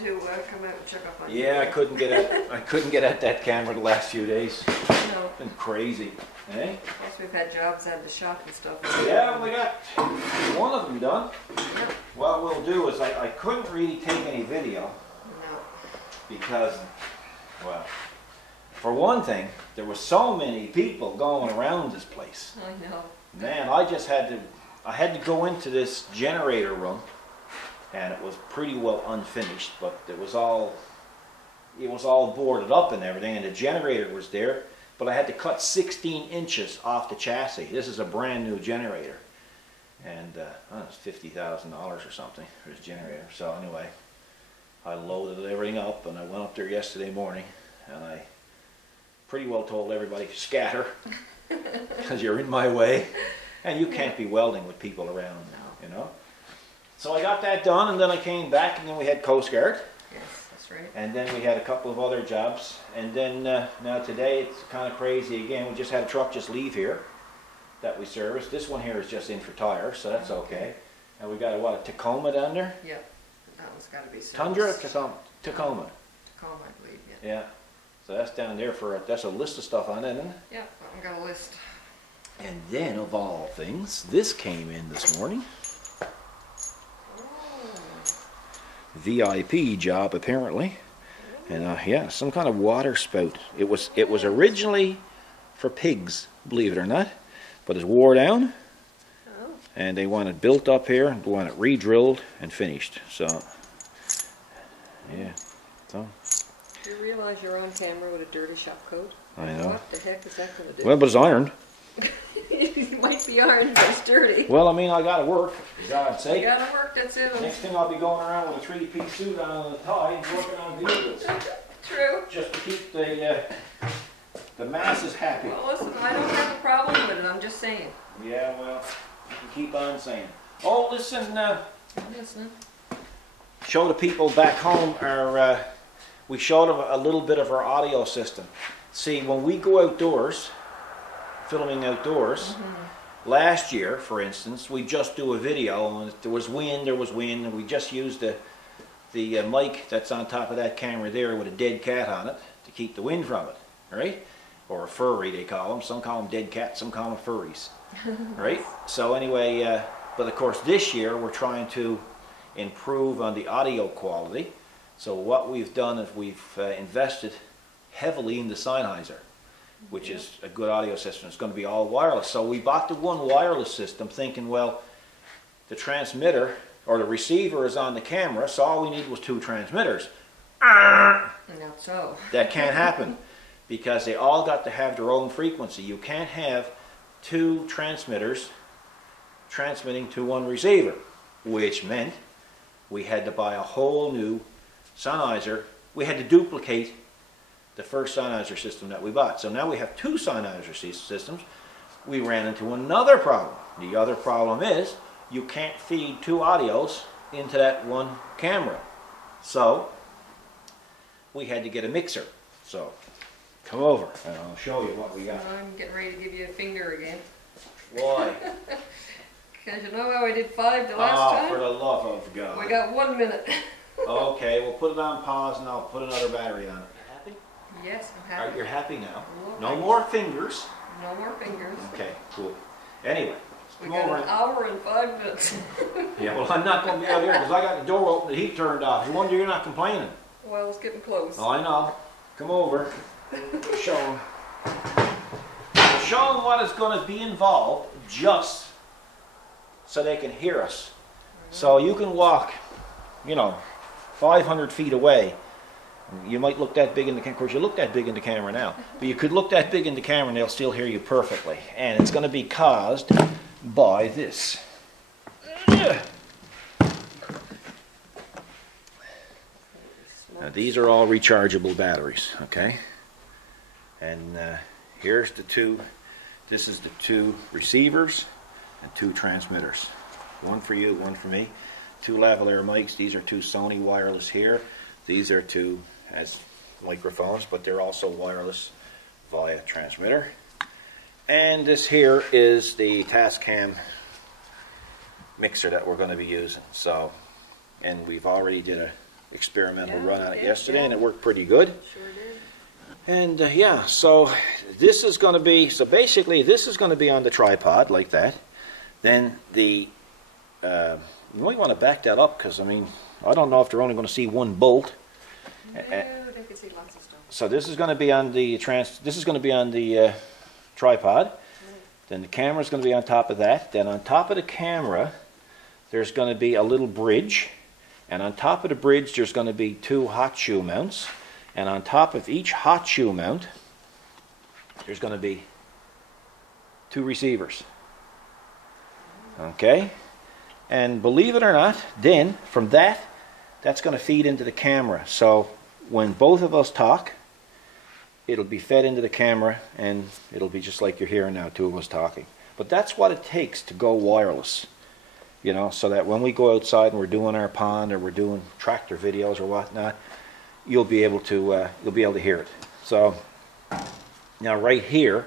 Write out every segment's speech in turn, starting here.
in to come out and check up on you. Yeah, I couldn't get at that camera the last few days. No. It's been crazy, eh? Plus we've had jobs at the shop and stuff. Yeah, we got one of them done. Yep. What we'll do is I couldn't really take any video No. because, well, for one thing, there were so many people going around this place. I know. Man, I had to go into this generator room, and it was pretty well unfinished, but it was all boarded up and everything, and the generator was there, but I had to cut 16 inches off the chassis. This is a brand new generator, and it's $50,000 or something for this generator. So anyway, I loaded everything up, and I went up there yesterday morning, and I pretty well told everybody, scatter, because you're in my way, and you can't be welding with people around, you know. So I got that done, and then I came back, and then we had Coast Guard. Yes, that's right. And then we had a couple of other jobs, and then now today it's kind of crazy again. We just had a truck just leave here that we serviced. This one here is just in for tires, so that's okay. And we got a Tacoma down there? Yep, that one's got to be serviced. Tundra or Tacoma? Tacoma, I believe, yeah. Yeah. So that's down there that's a list of stuff on it, isn't it? Yep, I've got a list. And then, of all things, this came in this morning. VIP job, apparently. And yeah, some kind of water spout. It was originally for pigs, believe it or not, but it's wore down. Oh. And they want it built up here, and want it re-drilled and finished. So, yeah. So. Do you realize you're on camera with a dirty shop coat? I know. What the heck is that going to do? Well, but it's ironed. It might be ironed, but it's dirty. Well, I mean, I gotta work, for God's sake. You gotta work, that's it. Next thing I'll be going around with a three-piece suit on and a tie and working on vehicles. True. Just to keep the masses happy. Well, listen, I don't have a problem with it, I'm just saying. Yeah, well, you can keep on saying. Oh, listen, I'm listening. show the people back home we showed them a little bit of our audio system. See, when we go outdoors, filming outdoors, last year, for instance, we just do a video, and if there was wind, and we just used the mic that's on top of that camera there with a dead cat on it to keep the wind from it, right? Or a furry, they call them. Some call them dead cats, some call them furries, right? So anyway, but of course this year we're trying to improve on the audio quality. So what we've done is we've invested heavily in the Sennheiser, which is a good audio system. It's going to be all wireless. So we bought the one wireless system thinking, well, the transmitter or the receiver is on the camera, so all we need was two transmitters. Not so. That can't happen because they all got to have their own frequency. You can't have two transmitters transmitting to one receiver, which meant we had to buy a whole new Sennheiser. We had to duplicate the first Sennheiser system that we bought. So now we have two Sennheiser systems. We ran into another problem. The other problem is you can't feed two audios into that one camera. So we had to get a mixer. So come over and I'll show you what we got. I'm getting ready to give you a finger again. Why? Because you know how I did 5 the last time? For the love of God. We got 1 minute. Okay, we'll put it on pause and I'll put another battery on it. Happy? Yes, I'm happy. You're happy now? No No more fingers. No more fingers. Okay, cool. Anyway, We come got over. an hour and 5 minutes. Yeah, well, I'm not going to be out here because I got the door open, the heat turned off. You wonder you're not complaining. Well, it's getting close. Oh, I know. Come over. Show them. Show them what is going to be involved just so they can hear us. So you can walk, 500 feet away. You might look that big in the camera. Of course, you look that big in the camera now. But you could look that big in the camera and they'll still hear you perfectly. And it's going to be caused by this. Now, these are all rechargeable batteries, okay? And here's the two. This is the two receivers and two transmitters. One for you, one for me. Two lavalier mics. These are two Sony wireless here. These are two as microphones, but they're also wireless via transmitter. And this here is the Tascam mixer that we're going to be using. So, and we've already did a experimental Yeah, run on it yeah, yesterday, yeah. and it worked pretty good. Sure did. And yeah, so this is going to be, so basically this is going to be on the tripod like that. Then the, you might want to back that up because, I mean, I don't know if they're only going to see one bolt. No, they could see lots of stuff. So this is going to be on the tripod. Then the camera is going to be on top of that. Then on top of the camera, there's going to be a little bridge. And on top of the bridge, there's going to be 2 hot shoe mounts. And on top of each hot shoe mount, there's going to be 2 receivers. Okay? And believe it or not, then from that, that's going to feed into the camera. So when both of us talk, it'll be fed into the camera, and it'll be just like you're hearing now, 2 of us talking. But that's what it takes to go wireless. You know, so that when we go outside and we're doing our pond or we're doing tractor videos or whatnot, you'll be able to hear it. So now right here,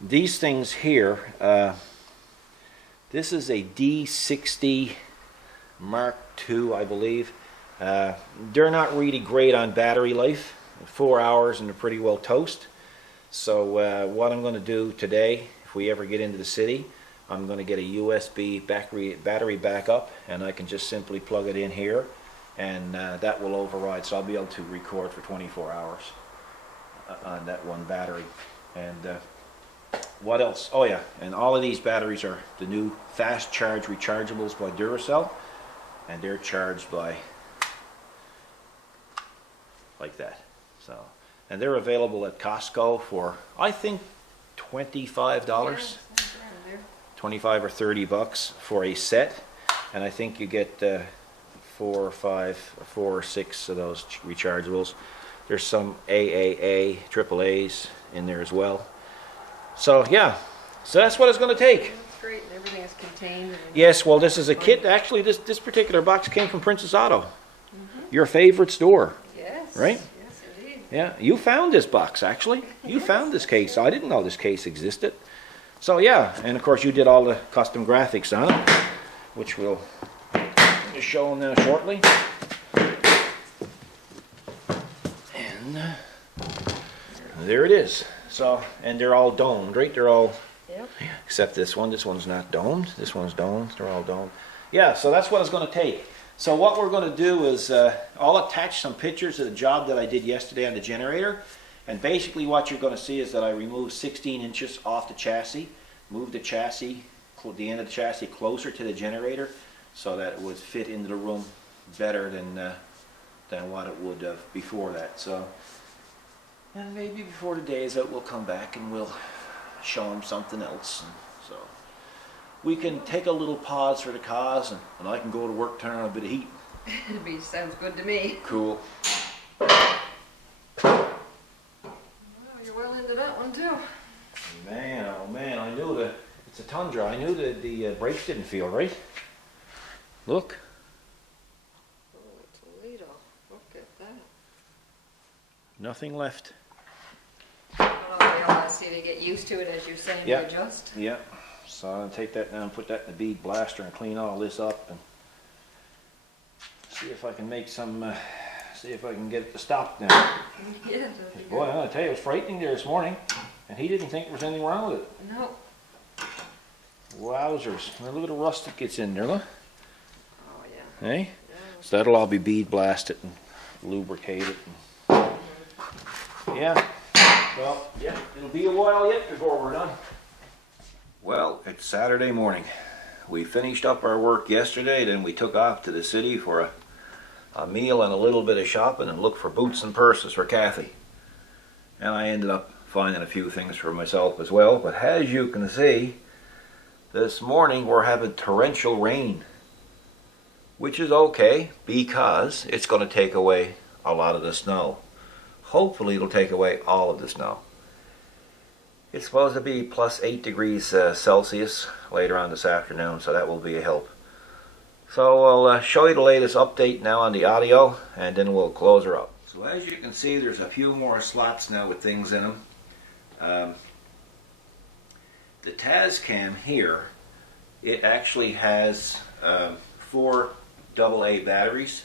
these things here, this is a D60 Mark II, I believe. They're not really great on battery life. 4 hours and they're pretty well toast. So what I'm going to do today, if we ever get into the city, I'm going to get a USB battery backup, and I can just simply plug it in here, and that will override. So I'll be able to record for 24 hours on that one battery. And what else? Oh yeah, and all of these batteries are the new fast charge rechargeables by Duracell, and they're charged by like that. So, and they're available at Costco for, I think, $25. 25 or 30 bucks for a set, and I think you get 4 or 6 of those rechargeables. There's some AAA, AAAs in there as well. So yeah, so that's what it's going to take. That's great, and everything is contained. Yes, well, this is a kit. Actually, this particular box came from Princess Auto, your favorite store. Yes. Right? Yes, indeed. Yeah, you found this box, actually. You found this case. I didn't know this case existed. So yeah, and of course you did all the custom graphics on it, which we'll just show them now shortly. And there it is. So, and they're all domed, right? They're all, Yep. except this one. This one's not domed. This one's domed. They're all domed. Yeah, so that's what it's going to take. So what we're going to do is I'll attach some pictures of the job that I did yesterday on the generator. And basically what you're going to see is that I removed 16 inches off the chassis, moved the chassis, the end of the chassis closer to the generator so that it would fit into the room better than what it would have before that. So, and maybe before the day is out we'll come back and we'll show them something else. And so we can take a little pause for the cause, and I can go to work, turn on a bit of heat. Sounds good to me. Cool. You're well into that one too. Man, oh man, I knew that it's a Tundra. I knew that the brakes didn't feel right. Look. Oh, Toledo. Look at that. Nothing left. Well, I'll see if you get used to it as you're saying Yeah. to adjust. Yeah. So I'm going to take that now and put that in the bead blaster and clean all this up and see if I can make some, see if I can get it to stop now. Yeah, that'd be Boy, good. I'm going to tell you, it was frightening there this morning, and he didn't think there was anything wrong with it. No. Wowzers. Well, look at the rust that gets in there, look. Oh, yeah. Hey? Yeah. So that'll all be bead blasted and lubricated. And yeah. Well, yeah, it'll be a while yet before we're done. Well, it's Saturday morning. We finished up our work yesterday, then we took off to the city for a meal and a little bit of shopping and looked for boots and purses for Kathy. And I ended up finding a few things for myself as well. But as you can see, this morning we're having torrential rain, which is okay because it's going to take away a lot of the snow. Hopefully it'll take away all of the snow. It's supposed to be plus 8 degrees Celsius later on this afternoon, so that will be a help. So I'll show you the latest update now on the audio, and then we'll close her up. So as you can see, there's a few more slots now with things in them. The Tascam here, it actually has 4 AA batteries,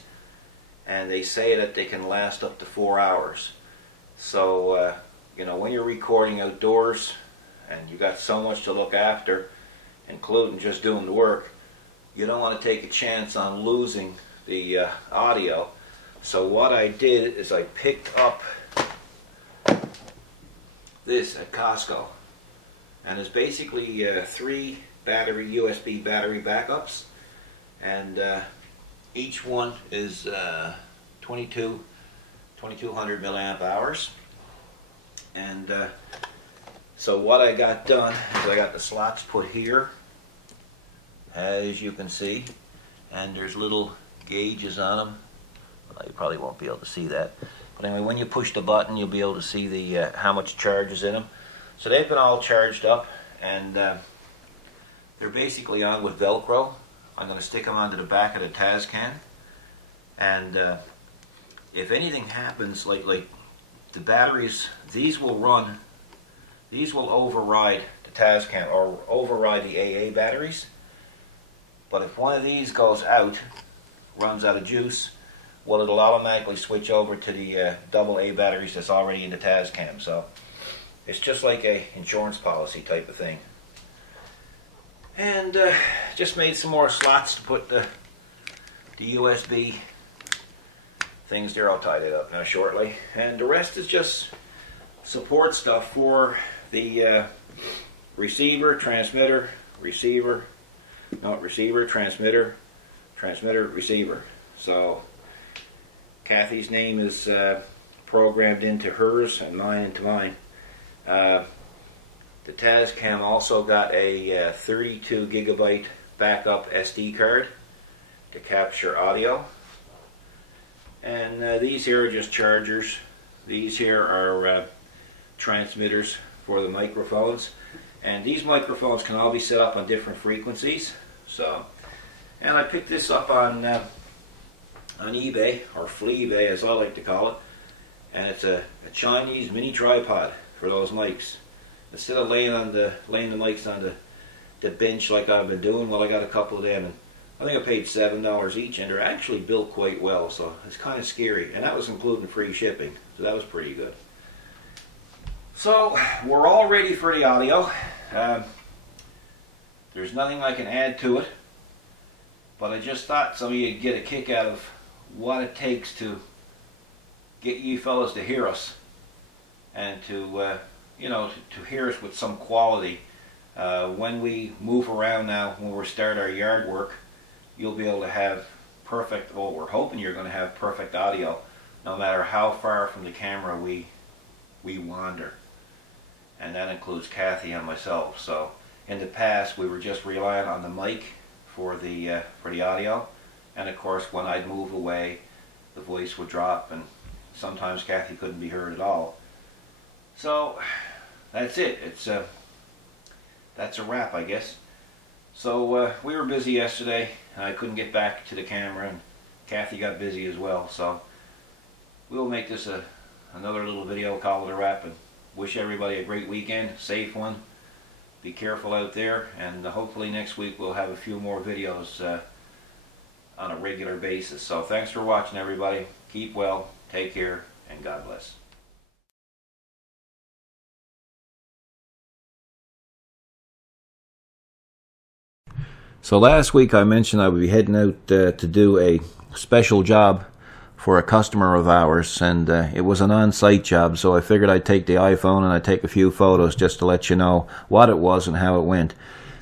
and they say that they can last up to 4 hours. So you know, when you're recording outdoors and you got so much to look after, including just doing the work, you don't want to take a chance on losing the audio. So what I did is I picked up this at Costco, and it's basically 3 USB battery backups, and each one is 2200 milliamp hours. And so what I got done is I got the slots put here, as you can see, and there's little gauges on them. Well, you probably won't be able to see that, but anyway, when you push the button, you'll be able to see the how much charge is in them. So they've been all charged up, and they're basically on with Velcro. I'm going to stick them onto the back of the Tascam, and if anything happens, like the batteries, these will override the Tascam or override the AA batteries. But if one of these goes out, runs out of juice, well, it'll automatically switch over to the AA batteries that's already in the Tascam. So it's just like a insurance policy type of thing. And just made some more slots to put the USB things there. I'll tie that up now shortly. And the rest is just support stuff for the receiver, transmitter, receiver, transmitter, receiver. So Kathy's name is programmed into hers and mine into mine. The Tascam also got a 32 gigabyte backup SD card to capture audio. And these here are just chargers. These here are transmitters for the microphones. And these microphones can all be set up on different frequencies. So, and I picked this up on eBay, or Fleabay as I like to call it. And it's a Chinese mini tripod for those mics. Instead of laying the mics on the bench like I've been doing, well, I got a couple of them, and I think I paid $7 each, and they're actually built quite well, so it's kind of scary. And that was including free shipping, so that was pretty good. So we're all ready for the audio. There's nothing I can add to it, but I just thought some of you would get a kick out of what it takes to get you fellas to hear us, and to you know, to hear us with some quality. When we move around now, when we start our yard work, you'll be able to have perfect, well, we're hoping you're going to have perfect audio, no matter how far from the camera we wander. And that includes Kathy and myself. So in the past, we were just relying on the mic for the audio, and of course, when I'd move away, the voice would drop, and sometimes Kathy couldn't be heard at all. So that's it. It's that's a wrap, I guess. So we were busy yesterday, and I couldn't get back to the camera, and Kathy got busy as well. So we'll make this another little video, call it a wrap, and wish everybody a great weekend, safe one. Be careful out there, and hopefully next week we'll have a few more videos on a regular basis. So thanks for watching, everybody. Keep well, take care, and God bless. So last week I mentioned I would be heading out to do a special job for a customer of ours, and it was an on-site job, so I figured I'd take the iPhone and I'd take a few photos just to let you know what it was and how it went.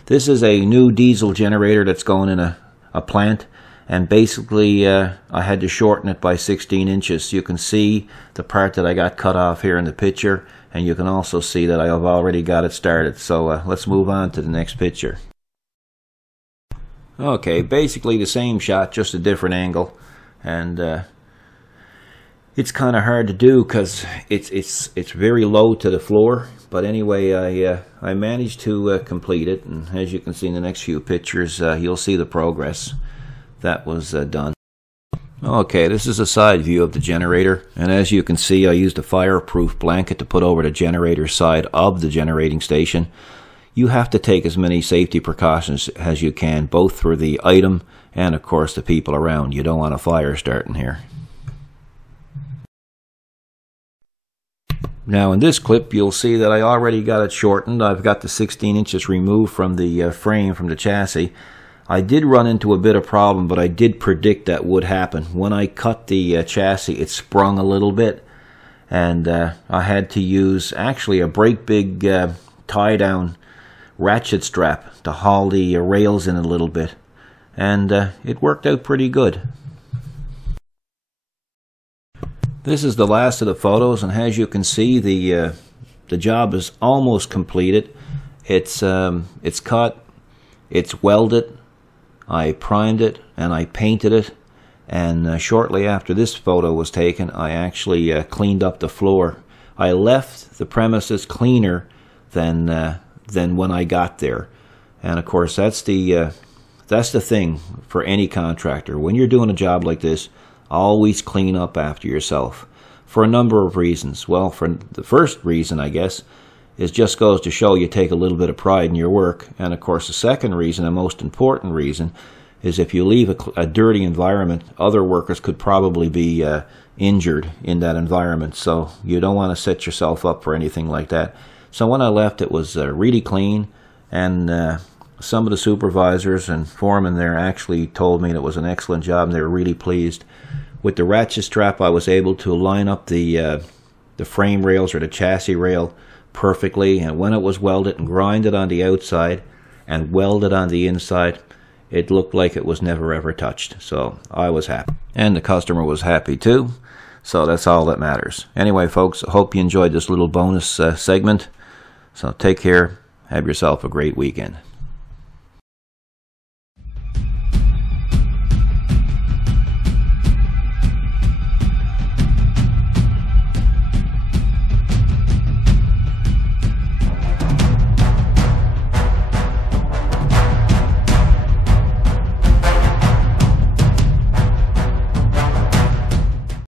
This is a new diesel generator that's going in a plant, and basically I had to shorten it by 16 inches. You can see the part that I got cut off here in the picture, and you can also see that I have already got it started. So let's move on to the next picture. Okay, basically the same shot, just a different angle, and it's kind of hard to do because it's very low to the floor. But anyway, I managed to complete it, and as you can see in the next few pictures, you'll see the progress that was done. Okay, this is a side view of the generator, and as you can see, I used a fireproof blanket to put over the generator side of the generating station. You have to take as many safety precautions as you can, both for the item and of course the people around. You don't want a fire starting here. Now in this clip you'll see that I already got it shortened. I've got the 16 inches removed from the frame, from the chassis. I did run into a bit of problem, but I did predict that would happen. When I cut the chassis, it sprung a little bit, and I had to use actually a great big tie-down ratchet strap to haul the rails in a little bit, and it worked out pretty good. This is the last of the photos, and as you can see, the job is almost completed. It's cut, it's welded. I primed it and I painted it, and shortly after this photo was taken, I actually cleaned up the floor. I left the premises cleaner than when I got there, and of course that's the thing for any contractor. When you're doing a job like this, always clean up after yourself, for a number of reasons. Well, for the first reason, I guess, it just goes to show you take a little bit of pride in your work. And of course the second reason, the most important reason, is if you leave a dirty environment, other workers could probably be injured in that environment. So you don't want to set yourself up for anything like that. So when I left, it was really clean, and some of the supervisors and foremen there actually told me it was an excellent job, and they were really pleased. With the ratchet strap, I was able to line up the frame rails, or the chassis rail, perfectly, and when it was welded and grinded on the outside and welded on the inside, it looked like it was never ever touched. So I was happy, and the customer was happy too, so that's all that matters. Anyway folks, I hope you enjoyed this little bonus segment. So take care, have yourself a great weekend.